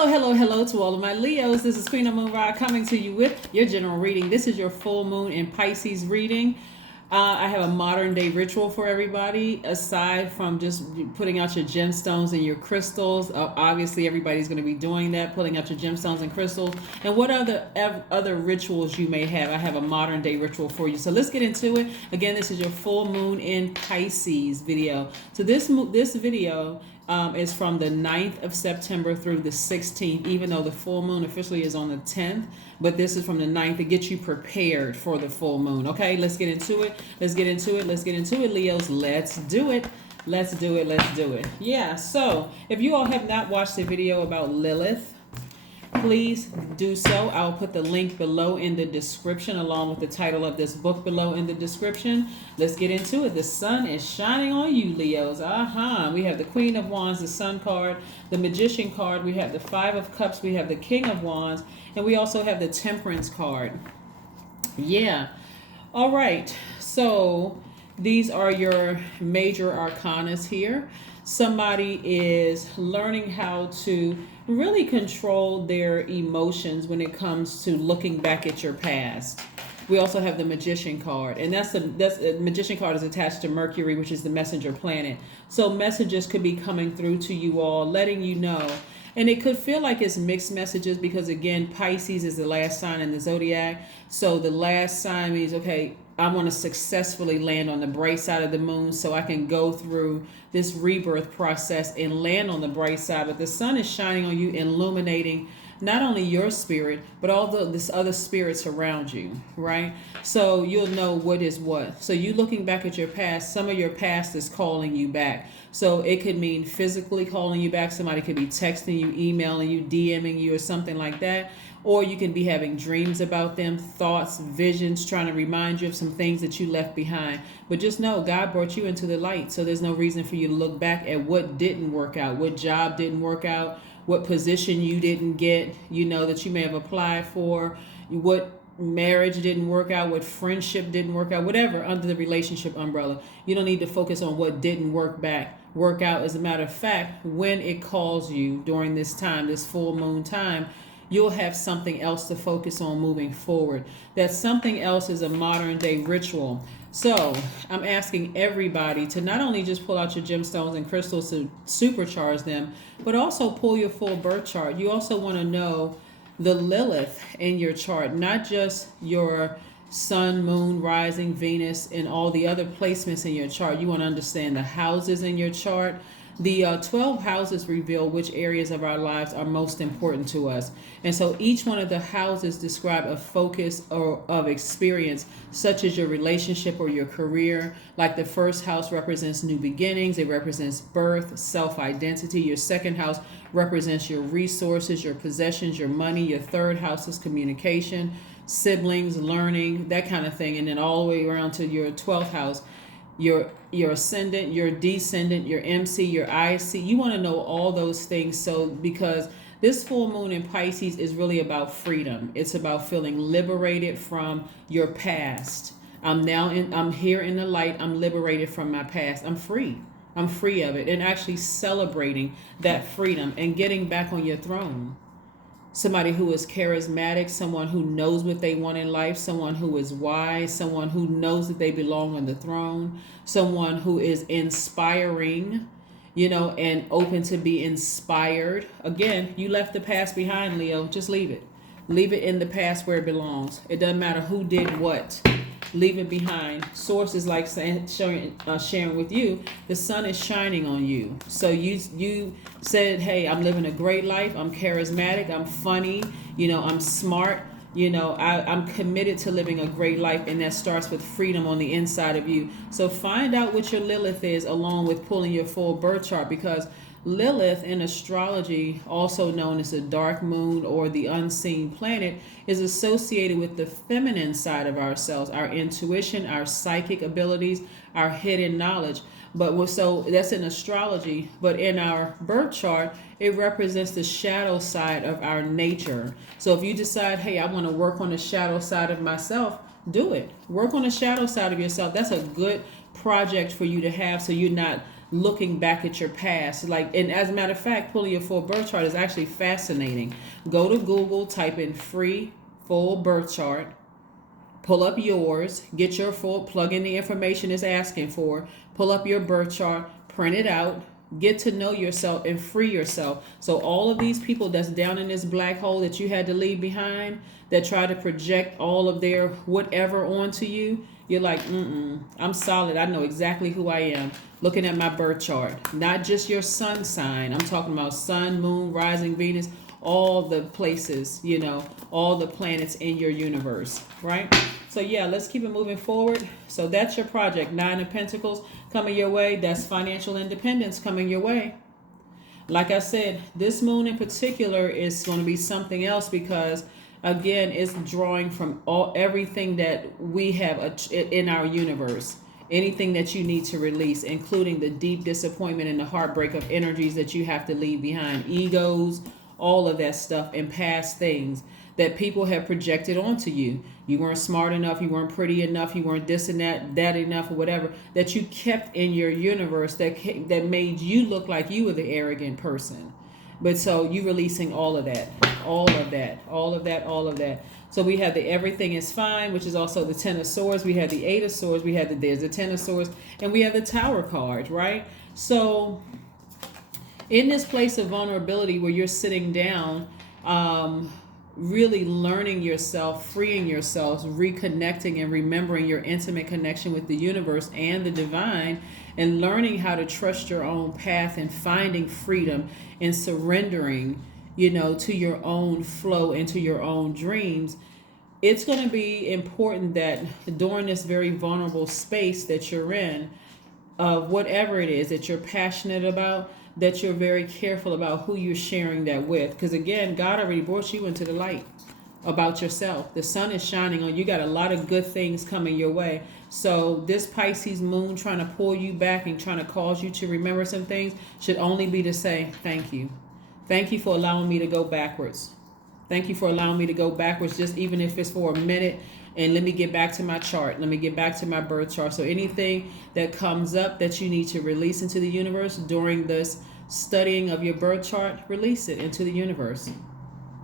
Hello to all of my Leos. This is Queen Amun Ra coming to you with your general reading. This is your full moon in Pisces reading. I have a modern day ritual for everybody, aside from just putting out your gemstones and your crystals. Obviously, everybody's going to be doing that, putting out your gemstones and crystals. And what other rituals you may have, I have a modern day ritual for you. So let's get into it. Again, this is your full moon in Pisces video. So this video is from the 9th of September through the 16th, even though the full moon officially is on the 10th. But this is from the 9th to get you prepared for the full moon. Okay, let's get into it. Let's get into it, Leos. Let's do it. Yeah, so if you all have not watched the video about Lilith, please do so. I'll put the link below in the description along with the title of this book below in the description. Let's get into it. The sun is shining on you, Leos. We have the Queen of Wands, the Sun card, the Magician card. We have the Five of Cups. We have the King of Wands. And we also have the Temperance card. Yeah. All right. So these are your major arcanas here. Somebody is learning how to really control their emotions when it comes to looking back at your past. We also have the Magician card, and that's the Magician card is attached to Mercury, which is the messenger planet. So messages could be coming through to you all, letting you know. And it could feel like it's mixed messages because, again, Pisces is the last sign in the Zodiac. So the last sign means, okay, I want to successfully land on the bright side of the moon so I can go through this rebirth process and land on the bright side. But the sun is shining on you, illuminating not only your spirit, but all this other spirits around you, right? So you'll know what is what. So you looking back at your past, some of your past is calling you back. So it could mean physically calling you back. Somebody could be texting you, emailing you, DMing you, or something like that. Or you can be having dreams about them, thoughts, visions, trying to remind you of some things that you left behind. But just know God brought you into the light. So there's no reason for you to look back at what didn't work out, what job didn't work out, what position you didn't get, that you may have applied for, what marriage didn't work out, what friendship didn't work out, whatever under the relationship umbrella. You don't need to focus on what didn't work out. As a matter of fact, when it calls you during this time, this full moon time, you'll have something else to focus on moving forward. That something else is a modern day ritual. So I'm asking everybody to not only just pull out your gemstones and crystals to supercharge them, but also pull your full birth chart. You also want to know the Lilith in your chart, not just your sun, moon, rising, Venus, and all the other placements in your chart. You want to understand the houses in your chart. The 12 houses reveal which areas of our lives are most important to us. And so each one of the houses describe a focus or of experience, such as your relationship or your career. Like the first house represents new beginnings. It represents birth, self-identity. Your second house represents your resources, your possessions, your money. Your third house is communication, siblings, learning, that kind of thing. And then all the way around to your 12th house, your ascendant, your descendant, your MC, your IC. You want to know all those things. So because this full moon in Pisces is really about freedom. It's about feeling liberated from your past. I'm here in the light. I'm liberated from my past. I'm free of it. And actually celebrating that freedom and getting back on your throne. Somebody who is charismatic, someone who knows what they want in life, someone who is wise, someone who knows that they belong on the throne, someone who is inspiring, and open to be inspired. Again, you left the past behind, Leo. Just leave it. Leave it in the past where it belongs. It doesn't matter who did what. Leave it behind. Sources like sharing with you, the sun is shining on you. So you said, hey, I'm living a great life. I'm charismatic. I'm funny. I'm smart. I'm committed to living a great life, and that starts with freedom on the inside of you. So find out what your Lilith is along with pulling your full birth chart, because Lilith in astrology, also known as the dark moon or the unseen planet, is associated with the feminine side of ourselves, our intuition, our psychic abilities, our hidden knowledge. So that's in astrology, but in our birth chart, it represents the shadow side of our nature. So if you decide, hey, I want to work on the shadow side of myself, do it. Work on the shadow side of yourself. That's a good project for you to have, so you're not looking back at your past. Like, and as a matter of fact, pulling your full birth chart is actually fascinating. Go to Google, type in free full birth chart, pull up yours, get your full, plug in the information it's asking for, pull up your birth chart, print it out, get to know yourself and free yourself. So all of these people that's down in this black hole that you had to leave behind, that try to project all of their whatever onto you, you're like, I'm solid. I know exactly who I am. Looking at my birth chart, not just your sun sign. I'm talking about sun, moon, rising, Venus, all the places, you know, all the planets in your universe, right? So yeah, let's keep it moving forward. So that's your project. 9 of Pentacles coming your way. That's financial independence coming your way. Like I said, this moon in particular is going to be something else, because again, it's drawing from everything that we have in our universe. Anything that you need to release, including the deep disappointment and the heartbreak of energies that you have to leave behind, egos, all of that stuff, and past things that people have projected onto you. You weren't smart enough, you weren't pretty enough, you weren't this and that enough, or whatever, that you kept in your universe that made you look like you were the arrogant person. But so you releasing all of that. So we have the everything is fine, which is also the 10 of swords. We have the 8 of swords. We have there's the 10 of swords, and we have the Tower card, right? So in this place of vulnerability where you're sitting down, really learning yourself, freeing yourselves, reconnecting and remembering your intimate connection with the universe and the divine, and learning how to trust your own path and finding freedom and surrendering, you know, to your own flow and to your own dreams. It's going to be important that during this very vulnerable space that you're in, of whatever it is that you're passionate about, that you're very careful about who you're sharing that with. Because again, God already brought you into the light about yourself. The sun is shining on you. Got a lot of good things coming your way. So this Pisces moon trying to pull you back and trying to cause you to remember some things should only be to say, thank you. Thank you for allowing me to go backwards. Thank you for allowing me to go backwards, just even if it's for a minute. And let me get back to my chart. Let me get back to my birth chart. So anything that comes up that you need to release into the universe during this studying of your birth chart, release it into the universe.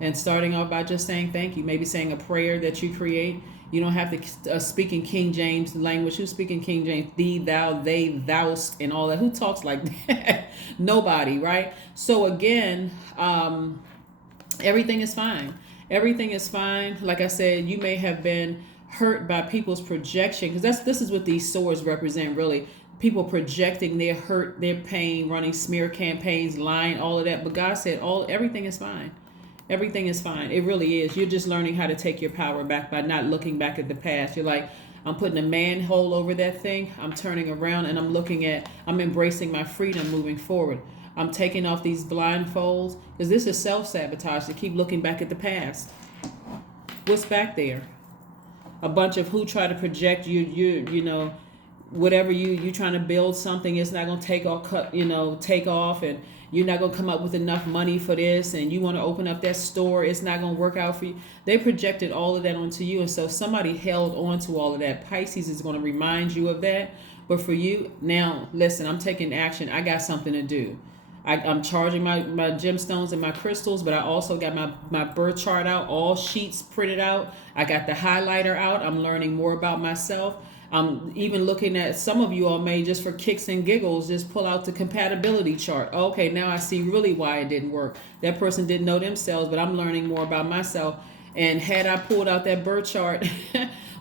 And starting off by just saying thank you. Maybe saying a prayer that you create. You don't have to speak in King James language. Who's speaking King James? Thee, thou, they, thou'st, and all that. Who talks like that? Nobody, right? So again, everything is fine. Everything is fine. Like I said, you may have been hurt by people's projection, because this is what these swords represent, really. People projecting their hurt, their pain, running smear campaigns, lying, all of that. But God said, everything is fine. Everything is fine. It really is. You're just learning how to take your power back by not looking back at the past. You're like, I'm putting a manhole over that thing. I'm turning around and I'm embracing my freedom moving forward. I'm taking off these blindfolds, because this is self-sabotage to keep looking back at the past. What's back there? A bunch of who try to project you know, whatever you trying to build something, it's not going to take off, and you're not going to come up with enough money for this, and you want to open up that store, it's not going to work out for you. They projected all of that onto you, and so somebody held on to all of that. Pisces is going to remind you of that. But for you, now, listen, I'm taking action. I got something to do. I'm charging my gemstones and my crystals, but I also got my birth chart out, all sheets printed out. I got the highlighter out. I'm learning more about myself. I'm even looking at, some of you all may, just for kicks and giggles, just pull out the compatibility chart. Okay, now I see really why it didn't work. That person didn't know themselves, but I'm learning more about myself. And had I pulled out that birth chart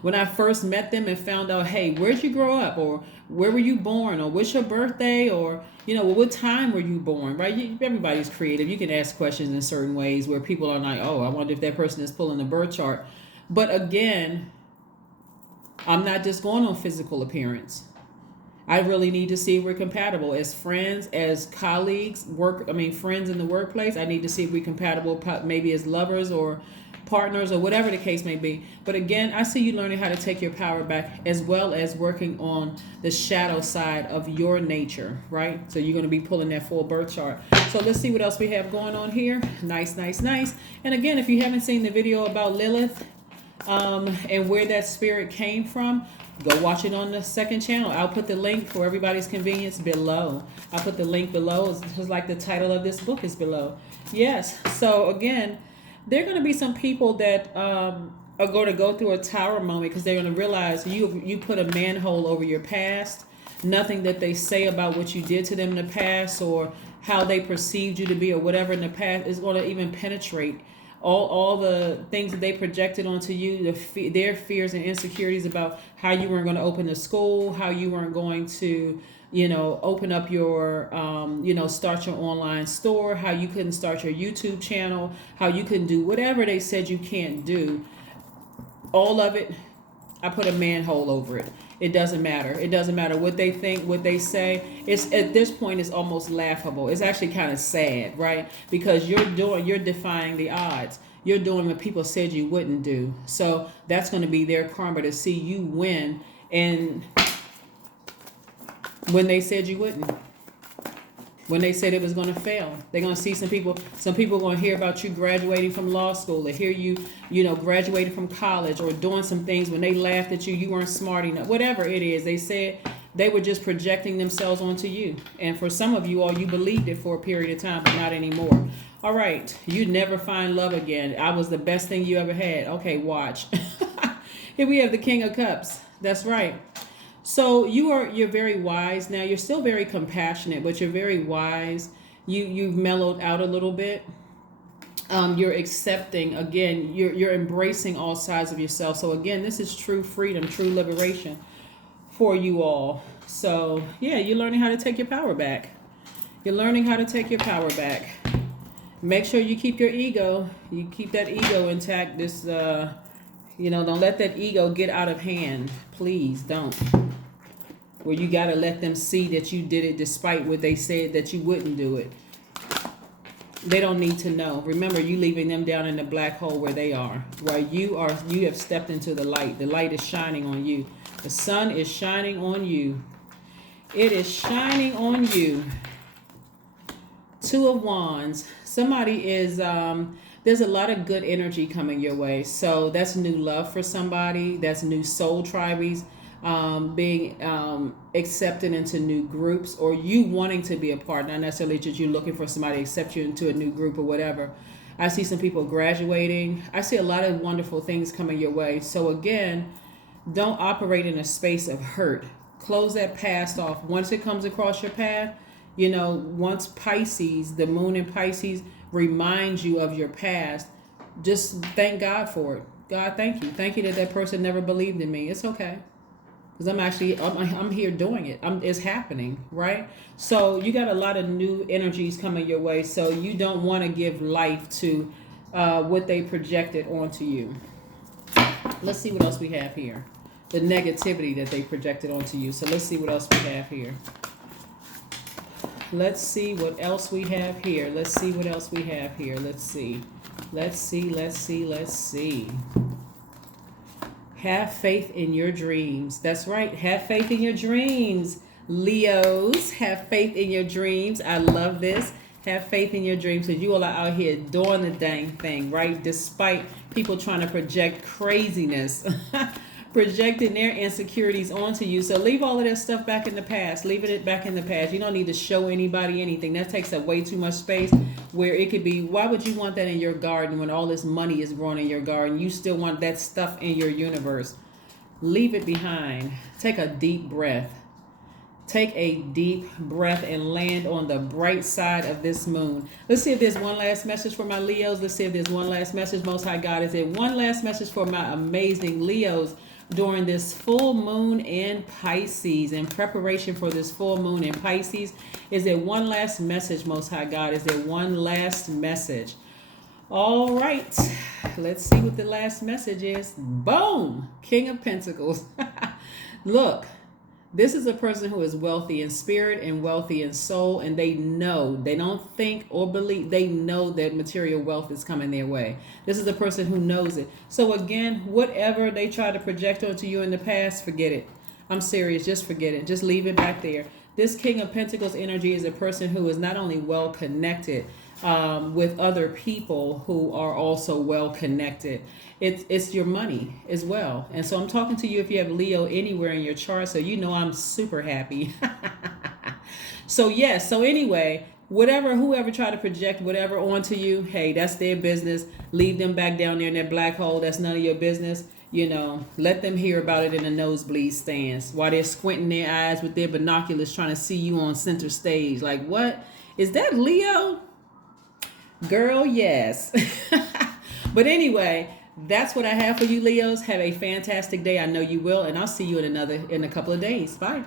when I first met them and found out, hey, where'd you grow up? Or where were you born? Or what's your birthday? Or, you know, well, what time were you born? Right? Everybody's creative. You can ask questions in certain ways where people are like, oh, I wonder if that person is pulling the birth chart. But again, I'm not just going on physical appearance. I really need to see if we're compatible as friends, as colleagues, friends in the workplace. I need to see if we're compatible, maybe as lovers or partners or whatever the case may be. But again, I see you learning how to take your power back, as well as working on the shadow side of your nature, right? So you're going to be pulling that full birth chart. So let's see what else we have going on here. Nice. And again, if you haven't seen the video about Lilith, and where that spirit came from, go watch it on the second channel. I'll put the link for everybody's convenience below. I'll put the link below. It's just like the title of this book is below. Yes. So again, there are going to be some people that are going to go through a tower moment because they're going to realize you put a manhole over your past. Nothing that they say about what you did to them in the past or how they perceived you to be or whatever in the past is going to even penetrate all the things that they projected onto you, their fears and insecurities about how you weren't going to open the school, how you weren't going to, open up your, start your online store, how you couldn't start your YouTube channel, how you couldn't do whatever they said you can't do. All of it, I put a manhole over it. It doesn't matter. It doesn't matter what they think, what they say. It's at this point, it's almost laughable. It's actually kind of sad, right? Because you're defying the odds. You're doing what people said you wouldn't do. So that's going to be their karma to see you win, and when they said you wouldn't. When they said it was going to fail, they're going to see some people are going to hear about you graduating from law school, or hear you, graduating from college, or doing some things when they laughed at you weren't smart enough, whatever it is. They said they were just projecting themselves onto you. And for some of you all, you believed it for a period of time, but not anymore. All right. You'd never find love again. I was the best thing you ever had. Okay, watch. Here we have the King of Cups. That's right. So you're very wise now. You're still very compassionate, but you're very wise. You've mellowed out a little bit. You're accepting again. You're embracing all sides of yourself. So again, this is true freedom, true liberation for you all. So yeah, you're learning how to take your power back. You're learning how to take your power back. Make sure you keep your ego. You keep that ego intact. Don't let that ego get out of hand. Please don't. Where you got to let them see that you did it despite what they said that you wouldn't do it. They don't need to know. Remember, you leaving them down in the black hole where they are. Where you have stepped into the light. The light is shining on you. The sun is shining on you. It is shining on you. Two of Wands. Somebody is... there's a lot of good energy coming your way. So that's new love for somebody. That's new soul tribes being accepted into new groups, or you wanting to be a part, not necessarily just you looking for somebody to accept you into a new group or whatever. I see some people graduating. I see a lot of wonderful things coming your way. So again, don't operate in a space of hurt. Close that past off. Once it comes across your path, once Pisces, the moon in Pisces, reminds you of your past, just thank God for it. God, thank you. Thank you that person never believed in me. It's okay. Because I'm here doing it. It's happening, right? So you got a lot of new energies coming your way. So you don't want to give life to what they projected onto you. Let's see what else we have here. The negativity that they projected onto you. So let's see what else we have here. Let's see what else we have here. Let's see what else we have here. Let's see. Have faith in your dreams. That's right. Have faith in your dreams. Leos, have faith in your dreams. I love this. Have faith in your dreams, because you all are out here doing the dang thing, right? Despite people trying to project craziness. Projecting their insecurities onto you. So leave all of that stuff back in the past. Leaving it back in the past. You don't need to show anybody anything. That takes up way too much space, where it could be, why would you want that in your garden when all this money is growing in your garden? You still want that stuff in your universe. Leave it behind. Take a deep breath. Take a deep breath and land on the bright side of this moon. Let's see if there's one last message for my Leos. Let's see if there's one last message. Most High God, is there one last message for my amazing Leos during this full moon in Pisces? In preparation for this full moon in Pisces, is there one last message, Most High God? Is there one last message? All right, let's see what the last message is. Boom! King of Pentacles. Look, this is a person who is wealthy in spirit and wealthy in soul, and they know, they don't think or believe, they know that material wealth is coming their way. This is a person who knows it. So again, whatever they try to project onto you in the past, forget it. I'm serious, just forget it. Just leave it back there. This King of Pentacles energy is a person who is not only well connected, with other people who are also well connected. It's your money as well. And so I'm talking to you if you have Leo anywhere in your chart, so you know I'm super happy. So yes, so anyway, whoever try to project whatever onto you, hey, that's their business. Leave them back down there in that black hole. That's none of your business. You know, let them hear about it in the nosebleed stands while they're squinting their eyes with their binoculars trying to see you on center stage. Like, what? Is that Leo? Girl, yes. But anyway, that's what I have for you, Leos. Have a fantastic day. I know you will. And I'll see you in a couple of days. Bye.